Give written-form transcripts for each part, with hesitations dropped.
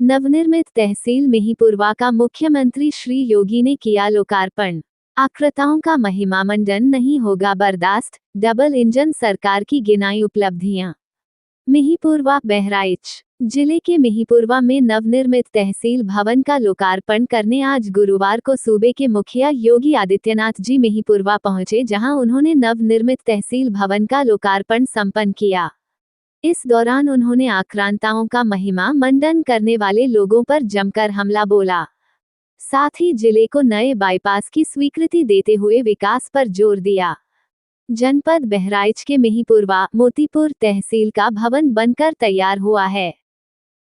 नवनिर्मित तहसील मिहीपुरवा का मुख्यमंत्री श्री योगी ने किया लोकार्पण। आक्रांताओं का महिमामंडन नहीं होगा बर्दाश्त, डबल इंजन सरकार की गिनाई उपलब्धियां। मिहीपुरवा बहराइच जिले के मिहीपुरवा में नवनिर्मित तहसील भवन का लोकार्पण करने आज गुरुवार को सूबे के मुखिया योगी आदित्यनाथ जी मिहीपुरवा पहुंचे, जहां उन्होंने नवनिर्मित तहसील भवन का लोकार्पण संपन्न किया। इस दौरान उन्होंने आक्रांताओं का महिमा मंडन करने वाले लोगों पर जमकर हमला बोला। साथ ही जिले को नए बाईपास की स्वीकृति देते हुए विकास पर जोर दिया। जनपद बहराइच के मिहीपुरवा मोतीपुर तहसील का भवन बनकर तैयार हुआ है,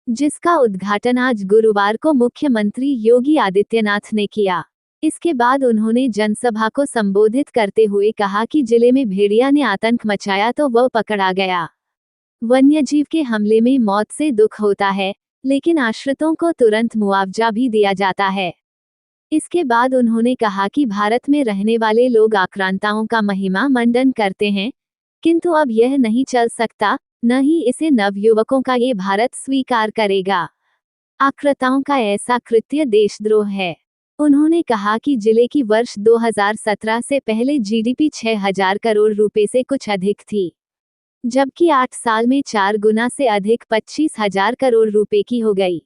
जिसका उद्घाटन आज गुरुवार को मुख्यमंत्री योगी आदित्यनाथ ने किया। इसके बाद उन्होंने जनसभा को संबोधित करते हुए कहा कि जिले में भेड़िया ने आतंक मचाया तो वह पकड़ा गया। वन्यजीव के हमले में मौत से दुख होता है, लेकिन आश्रितों को तुरंत मुआवजा भी दिया जाता है। इसके बाद उन्होंने कहा कि भारत में रहने वाले लोग आक्रांताओं का महिमा मंडन करते हैं, किंतु अब यह नहीं चल सकता, न ही इसे नवयुवकों का ये भारत स्वीकार करेगा। आक्रांताओं का ऐसा कृत्य देशद्रोह है। उन्होंने कहा कि जिले की वर्ष 2017 से पहले जीडीपी 6,000 करोड़ रुपए से कुछ अधिक थी, जबकि 8 साल में 4 गुना से अधिक 25,000 करोड़ रुपए की हो गई।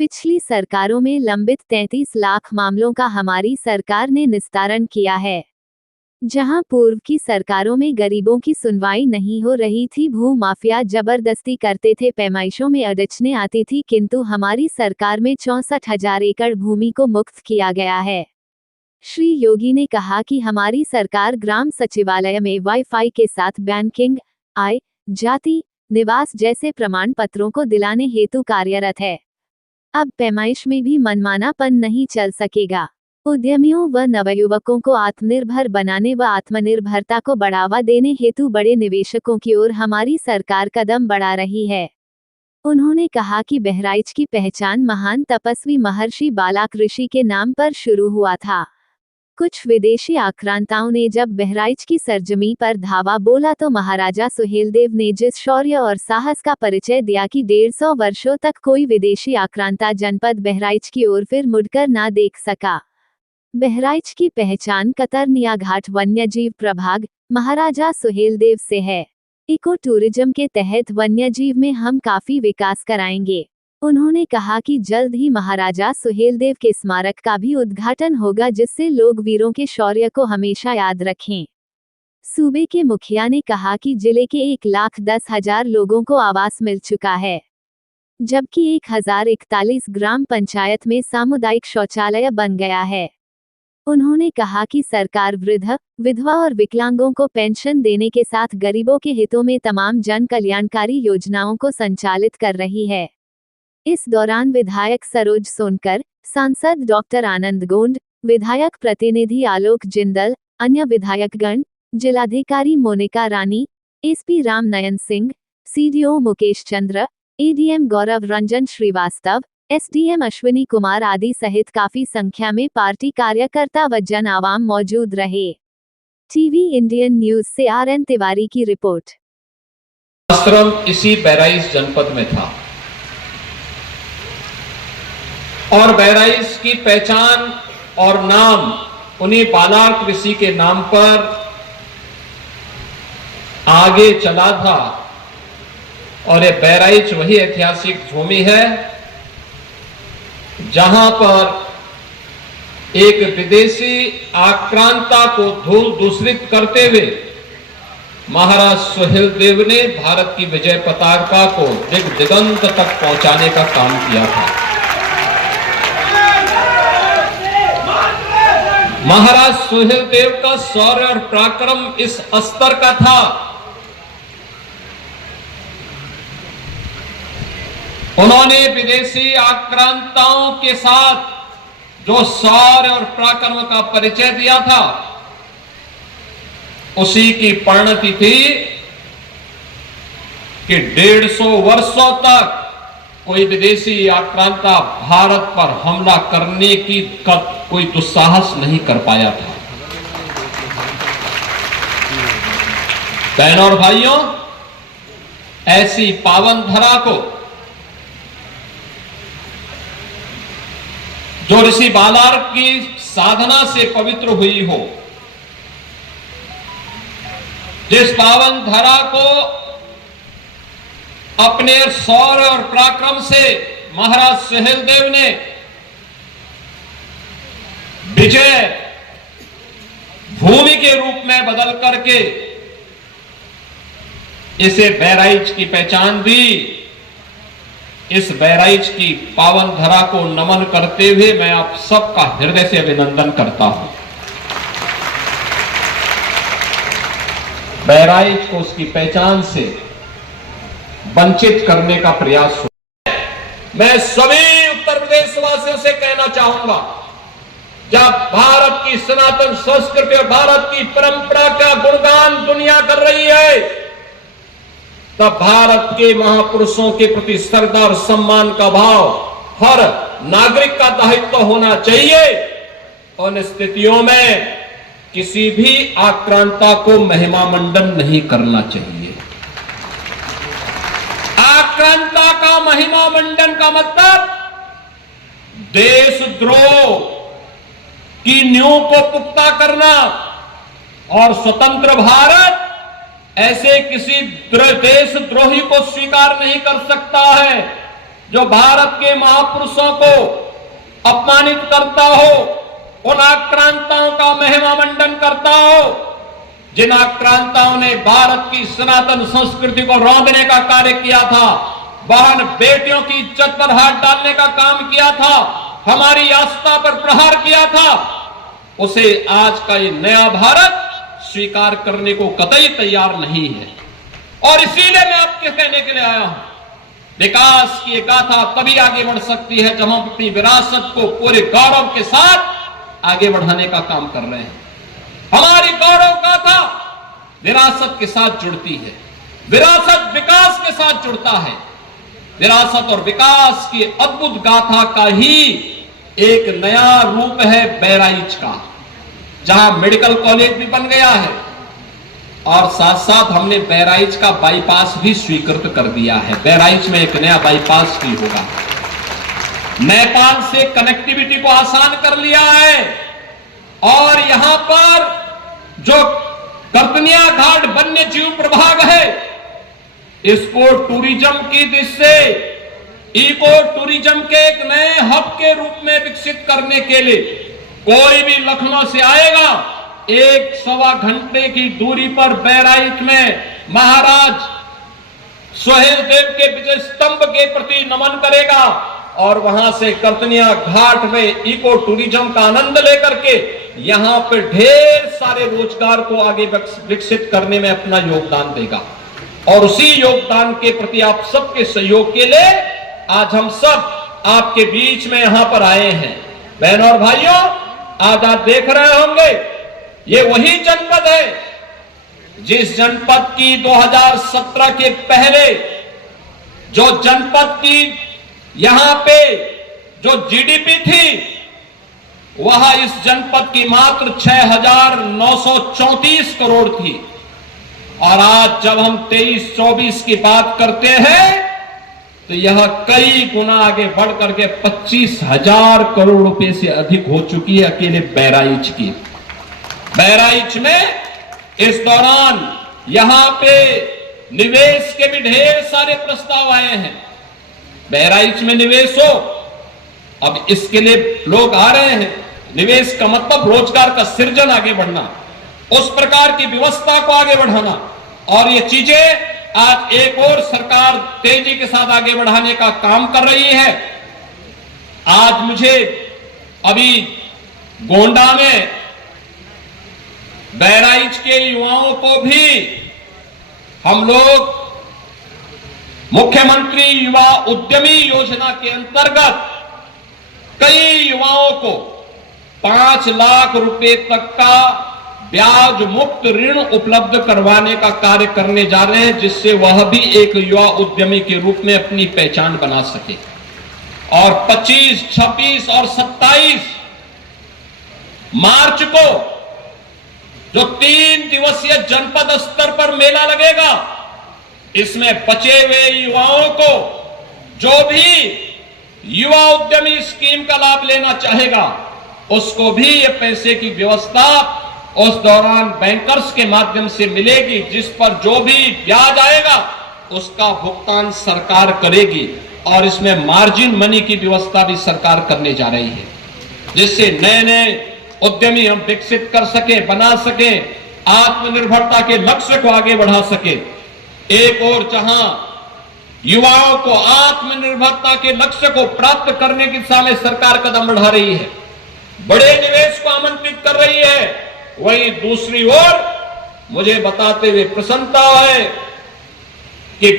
पिछली सरकारों में लंबित 33 लाख मामलों का हमारी सरकार ने निस्तारण किया है। जहां पूर्व की सरकारों में गरीबों की सुनवाई नहीं हो रही थी, भू माफिया जबरदस्ती करते थे, पैमाइशों में अड़चनें आती थी, किंतु हमारी सरकार में 64,000 एकड़ भूमि को मुक्त किया गया है। श्री योगी ने कहा कि हमारी सरकार ग्राम सचिवालय में वाईफाई के साथ बैंकिंग, आय, जाति, निवास जैसे प्रमाण पत्रों को दिलाने हेतु कार्यरत है। अब पैमाइश में भी मनमानापन नहीं चल सकेगा। उद्यमियों व नवयुवकों को आत्मनिर्भर बनाने व आत्मनिर्भरता को बढ़ावा देने हेतु बड़े निवेशकों की ओर हमारी सरकार कदम बढ़ा रही है। उन्होंने कहा कि बहराइच की पहचान महान तपस्वी महर्षि बालाक ऋषि के नाम पर शुरू हुआ था। कुछ विदेशी आक्रांताओं ने जब बहराइच की सरजमी पर धावा बोला तो महाराजा सुहेलदेव ने जिस शौर्य और साहस का परिचय दिया कि 150 वर्षों तक कोई विदेशी आक्रांता जनपद बहराइच की ओर फिर मुड़कर ना देख सका। बहराइच की पहचान कतरनिया घाट वन्यजीव प्रभाग महाराजा सुहेलदेव से है। इको टूरिज्म के तहत वन्यजीव में हम काफी विकास कराएंगे। उन्होंने कहा कि जल्द ही महाराजा सुहेलदेव के स्मारक का भी उद्घाटन होगा, जिससे लोग वीरों के शौर्य को हमेशा याद रखें। सूबे के मुखिया ने कहा कि जिले के 1,10,000 लोगों को आवास मिल चुका है, जबकि 1,041 ग्राम पंचायत में सामुदायिक शौचालय बन गया है। उन्होंने कहा कि सरकार वृद्ध, विधवा और विकलांगों को पेंशन देने के साथ गरीबों के हितों में तमाम जन कल्याणकारी योजनाओं को संचालित कर रही है। इस दौरान विधायक सरोज सोनकर, सांसद डॉक्टर आनंद गोंड, विधायक प्रतिनिधि आलोक जिंदल, अन्य विधायकगण, जिलाधिकारी मोनिका रानी, एसपी राम नयन सिंह, सीडीओ मुकेश चंद्र, एडीएम गौरव रंजन श्रीवास्तव, एसडीएम अश्विनी कुमार आदि सहित काफी संख्या में पार्टी कार्यकर्ता व जन आवाम मौजूद रहे। टीवी इंडियन न्यूज से आरएन तिवारी की रिपोर्ट। आश्रम इसी बहराइच जनपद में था और बहराइच की पहचान और नाम उन्हीं बालाक ऋषि के नाम पर आगे चला था। और ये बहराइच वही ऐतिहासिक भूमि है जहां पर एक विदेशी आक्रांता को धूल दूषित करते हुए महाराज सुहेलदेव ने भारत की विजय पताका को दिग दिगंत तक पहुंचाने का काम किया था। महाराज सुहेलदेव का शौर्य और पराक्रम इस स्तर का था, उन्होंने विदेशी आक्रांताओं के साथ जो शौर्य और पराक्रम का परिचय दिया था, उसी की परिणति थी कि 150 वर्षों तक कोई विदेशी आक्रांता भारत पर हमला करने की कोई दुस्साहस नहीं कर पाया था। बहनों और भाइयों, ऐसी पावन धरा को जो ऋषि बालार की साधना से पवित्र हुई हो, जिस पावन धरा को अपने शौर्य और पराक्रम से महाराज सुहेलदेव ने विजय भूमि के रूप में बदल करके इसे बहराइच की पहचान दी। इस बहराइच की पावन धरा को नमन करते हुए मैं आप सबका हृदय से अभिनंदन करता हूं। बहराइच को उसकी पहचान से वंचित करने का प्रयास हुआ। मैं सभी उत्तर प्रदेश वासियों से कहना चाहूंगा, जब भारत की सनातन संस्कृति और भारत की परंपरा का गुणगान दुनिया कर रही है, तब भारत के महापुरुषों के प्रति श्रद्धा और सम्मान का भाव हर नागरिक का दायित्व होना चाहिए। उन स्थितियों में किसी भी आक्रांता को महिमा मंडन नहीं करना चाहिए। आक्रांता का महिमा मंडन का मतलब देशद्रोह की नींव को पुख्ता करना, और स्वतंत्र भारत ऐसे किसी देशद्रोही को स्वीकार नहीं कर सकता है जो भारत के महापुरुषों को अपमानित करता हो, उन आक्रांताओं का महिमा मंडन करता हो, जिन आक्रांताओं ने भारत की सनातन संस्कृति को रौंदने का कार्य किया था, बहन बेटियों की इज्जत पर हाथ डालने का काम किया था, हमारी आस्था पर प्रहार किया था, उसे आज का ये नया भारत स्वीकार करने को कतई तैयार नहीं है। और इसीलिए मैं आपके कहने के लिए आया हूं, विकास की गाथा तभी आगे बढ़ सकती है जब हम अपनी विरासत को पूरे गौरव के साथ आगे बढ़ाने का काम कर रहे हैं। हमारी गौरव गाथा विरासत के साथ जुड़ती है, विरासत विकास के साथ जुड़ता है। विरासत और विकास की अद्भुत गाथा का ही एक नया रूप है बहराइच का, जहां मेडिकल कॉलेज भी बन गया है और साथ साथ हमने बहराइच का बाईपास भी स्वीकृत कर दिया है। बहराइच में एक नया बाईपास भी होगा। नेपाल से कनेक्टिविटी को आसान कर लिया है और यहां पर जो कर्तनिया घाट वन्य जीव प्रभाग है, इसको टूरिज्म की दृष्टि से इको टूरिज्म के एक नए हब के रूप में विकसित करने के लिए कोई भी लखनऊ से आएगा, 1-1.25 घंटे की दूरी पर बहराइच में महाराज सुहेलदेव के विजय स्तंभ के प्रति नमन करेगा और वहां से कर्तनिया घाट में इको टूरिज्म का आनंद लेकर के यहां पे ढेर सारे रोजगार को आगे विकसित करने में अपना योगदान देगा। और उसी योगदान के प्रति आप सबके सहयोग के लिए आज हम सब आपके बीच में यहां पर आए हैं। बहनों और भाइयों, आज आप देख रहे होंगे ये वही जनपद है जिस जनपद की 2017 के पहले जो जनपद की यहां पे जो जीडीपी थी वह इस जनपद की मात्र 6,934 करोड़ थी। और आज जब हम 23-24 की बात करते हैं तो यह कई गुना आगे बढ़ करके 25,000 करोड़ रुपए से अधिक हो चुकी है अकेले बहराइच की। बहराइच में इस दौरान यहां पे निवेश के भी ढेर सारे प्रस्ताव आए हैं। बहराइच में निवेश हो, अब इसके लिए लोग आ रहे हैं। निवेश का मतलब रोजगार का सृजन, आगे बढ़ना, उस प्रकार की व्यवस्था को आगे बढ़ाना, और ये चीजें आज एक और सरकार तेजी के साथ आगे बढ़ाने का काम कर रही है। आज मुझे अभी गोंडा में बहराइच के युवाओं को भी हम लोग मुख्यमंत्री युवा उद्यमी योजना के अंतर्गत कई युवाओं को 5 लाख रुपए तक का ब्याज मुक्त ऋण उपलब्ध करवाने का कार्य करने जा रहे हैं, जिससे वह भी एक युवा उद्यमी के रूप में अपनी पहचान बना सके। और 25, 26 और 27 मार्च को जो 3 दिवसीय जनपद स्तर पर मेला लगेगा, इसमें बचे हुए युवाओं को जो भी युवा उद्यमी स्कीम का लाभ लेना चाहेगा, उसको भी ये पैसे की व्यवस्था उस दौरान बैंकर्स के माध्यम से मिलेगी, जिस पर जो भी ब्याज आएगा उसका भुगतान सरकार करेगी। और इसमें मार्जिन मनी की व्यवस्था भी सरकार करने जा रही है, जिससे नए नए उद्यमी हम विकसित कर सके, बना सके, आत्मनिर्भरता के लक्ष्य को आगे बढ़ा सके। एक और जहां युवाओं को आत्मनिर्भरता के लक्ष्य को प्राप्त करने की दिशा में सरकार कदम बढ़ा रही है, बड़े निवेश को आमंत्रित कर रही है, वहीं दूसरी ओर मुझे बताते हुए प्रसन्नता है कि